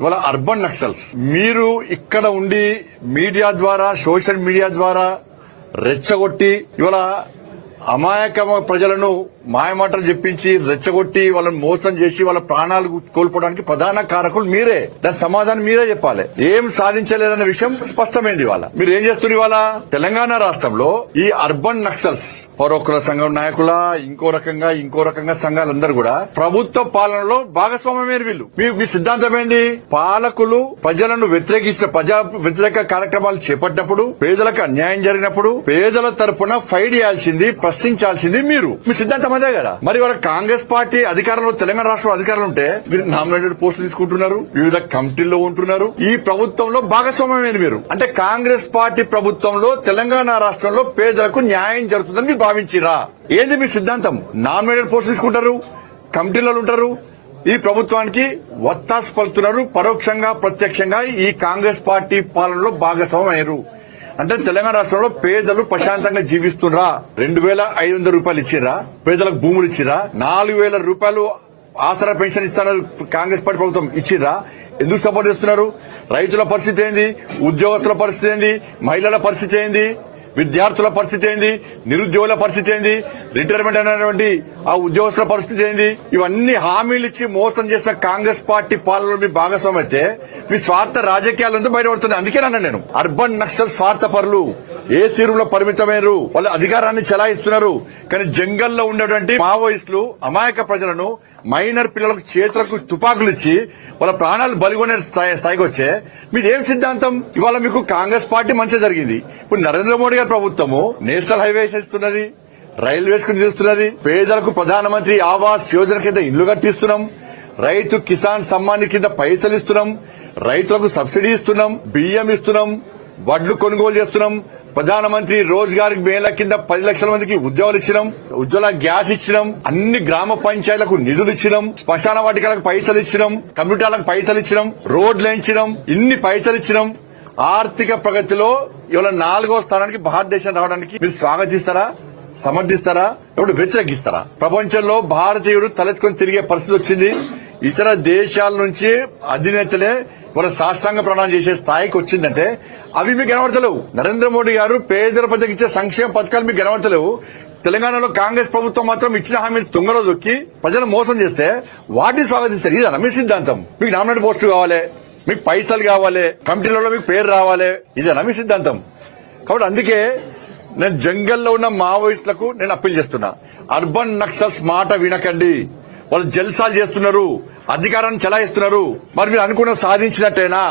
ఇవాళ అర్బన్ నక్సల్స్ మీరు ఇక్కడ ఉండి మీడియా ద్వారా సోషల్ మీడియా ద్వారా రెచ్చగొట్టి ఇవాళ అమాయక ప్రజలను మాయమాటలు చెప్పించి రెచ్చగొట్టి వాళ్ళని మోసం చేసి వాళ్ళ ప్రాణాలు కోల్పోవడానికి ప్రధాన కారకులు మీరే దాని సమాధానం మీరే చెప్పాలి ఏం సాధించలేదన్న విషయం స్పష్టమైంది వాళ్ళ మీరు ఏం చేస్తున్నారు ఇవాళ తెలంగాణ రాష్ట్రంలో ఈ అర్బన్ నక్సల్స్ పౌరకుల సంఘం నాయకుల ఇంకో రకంగా ఇంకో రకంగా సంఘాలందరూ కూడా ప్రభుత్వ పాలనలో భాగస్వామ్యమైన వీళ్ళు మీ మీ సిద్ధాంతం ఏంది పాలకులు ప్రజలను వ్యతిరేకించిన ప్రజా వ్యతిరేక కార్యక్రమాలు చేపట్టినప్పుడు పేదలకు అన్యాయం జరిగినప్పుడు పేదల తరపున ఫైట్ చేయాల్సింది ప్రశ్నించాల్సింది మీరు మీ సిద్ధాంతం అదే కదా మరి వాళ్ళ కాంగ్రెస్ పార్టీ అధికారంలో తెలంగాణ రాష్ట్రంలో అధికారులు ఉంటే మీరు నామినేటెడ్ పోస్టు తీసుకుంటున్నారు వివిధ కమిటీల్లో ఉంటున్నారు ఈ ప్రభుత్వంలో భాగస్వామ్యమైన మీరు అంటే కాంగ్రెస్ పార్టీ ప్రభుత్వంలో తెలంగాణ రాష్ట్రంలో పేదలకు న్యాయం జరుగుతుందని మీరు భావించిరా ఏది మీ సిద్ధాంతం నామినేటెడ్ పోస్టు తీసుకుంటారు కమిటీలలో ఉంటారు ఈ ప్రభుత్వానికి వత్తాసు పలుతున్నారు పరోక్షంగా ప్రత్యక్షంగా ఈ కాంగ్రెస్ పార్టీ పాలనలో భాగస్వామ్యం అయ్యారు అంటే తెలంగాణ రాష్ట్రంలో పేదలు ప్రశాంతంగా జీవిస్తున్నారా రెండు వేల ఐదు వందల రూపాయలు ఇచ్చిరా పేదలకు భూములు ఇచ్చిరా నాలుగు వేల రూపాయలు ఆసరా పెన్షన్ ఇస్తున్నారు కాంగ్రెస్ పార్టీ ప్రభుత్వం ఇచ్చిరా ఎందుకు సపోర్ట్ చేస్తున్నారు రైతుల పరిస్థితి ఏంది ఉద్యోగస్తుల పరిస్థితి ఏంది మహిళల పరిస్థితి ఏంది విద్యార్థుల పరిస్థితి ఏంది నిరుద్యోగుల పరిస్థితి ఏంది రిటైర్మెంట్ అనేటువంటి ఆ ఉద్యోగస్తుల పరిస్థితి ఏంది ఇవన్నీ హామీలు ఇచ్చి మోసం చేసిన కాంగ్రెస్ పార్టీ పాలనలో మీ భాగస్వామి అయితే మీ స్వార్థ రాజకీయాలంతా బయటపడుతుంది అందుకే అన్నా నేను అర్బన్ నక్సల్ స్వార్థ పరులు ఏ సీరులో పరిమితమైన వాళ్ళ అధికారాన్ని చెలాయిస్తున్నారు కానీ జంగల్లో ఉన్నటువంటి మావోయిస్టులు అమాయక ప్రజలను మైనర్ పిల్లలకు చేతులకు తుపాకులు ఇచ్చి వాళ్ళ ప్రాణాలు బలిగొనే స్థాయికి వచ్చే మీదేం ఏం సిద్ధాంతం ఇవాళ మీకు కాంగ్రెస్ పార్టీ మంచి జరిగింది ఇప్పుడు నరేంద్ర మోడీ గారి ప్రభుత్వము నేషనల్ హైవేస్ ఇస్తున్నది రైల్వేస్ కు నిలుస్తున్నది పేదలకు ప్రధానమంత్రి ఆవాస్ యోజన కింద ఇల్లు కట్టిస్తున్నాం రైతు కిసాన్ సమ్మాన్ కింద పైసలు ఇస్తున్నాం రైతులకు సబ్సిడీ ఇస్తున్నాం బియ్యం ఇస్తున్నాం వడ్లు కొనుగోలు చేస్తున్నాం ప్రధానమంత్రి రోజ్గార్ మేళ కింద పది లక్షల మందికి ఉద్యోగాలు ఇచ్చినాం ఉజ్వల గ్యాస్ ఇచ్చినాం అన్ని గ్రామ పంచాయతీలకు నిధులు ఇచ్చినాం శ్మశాన వాటికలకు పైసలు ఇచ్చినాం కంప్యూటర్లకు పైసలు ఇచ్చినాం రోడ్లు ఇచ్చినాం ఇన్ని పైసలు ఇచ్చినాం ఆర్థిక ప్రగతిలో ఇవాళ నాలుగో స్థానానికి భారతదేశం రావడానికి మీరు స్వాగతిస్తారా సమర్థిస్తారా ఎప్పుడు వ్యతిరేకిస్తారా ప్రపంచంలో భారతీయుడు తలెత్తుకుని తిరిగే పరిస్థితి వచ్చింది ఇతర దేశాల నుంచి అధినేతలే మన శాస్త్రాంగ ప్రమాణం చేసే స్థాయికి వచ్చిందంటే అవి మీకు కనబడతలేవు నరేంద్ర మోడీ గారు పేదల ప్రజలకు ఇచ్చే సంక్షేమ పథకాలు మీకు కనబడతలేవు తెలంగాణలో కాంగ్రెస్ ప్రభుత్వం మాత్రం ఇచ్చిన హామీలు తుంగలో దొక్కి ప్రజలు మోసం చేస్తే వాటిని స్వాగతిస్తారు ఇది రమేష్ సిద్ధాంతం మీకు నామినేట్ పోస్టు కావాలి మీకు పైసలు కావాలి కంపెనీలలో మీకు పేరు రావాలి ఇది రమేష్ సిద్ధాంతం కాబట్టి అందుకే నేను జంగల్లో ఉన్న మావోయిస్టులకు నేను అప్పీల్ చేస్తున్నా అర్బన్ నక్సల్స్ మాట వినకండి వాళ్ళు జల్సాలు చేస్తున్నారు అధికారాన్ని చలాయిస్తున్నారు మరి మీరు అనుకున్న సాధించినట్టేనా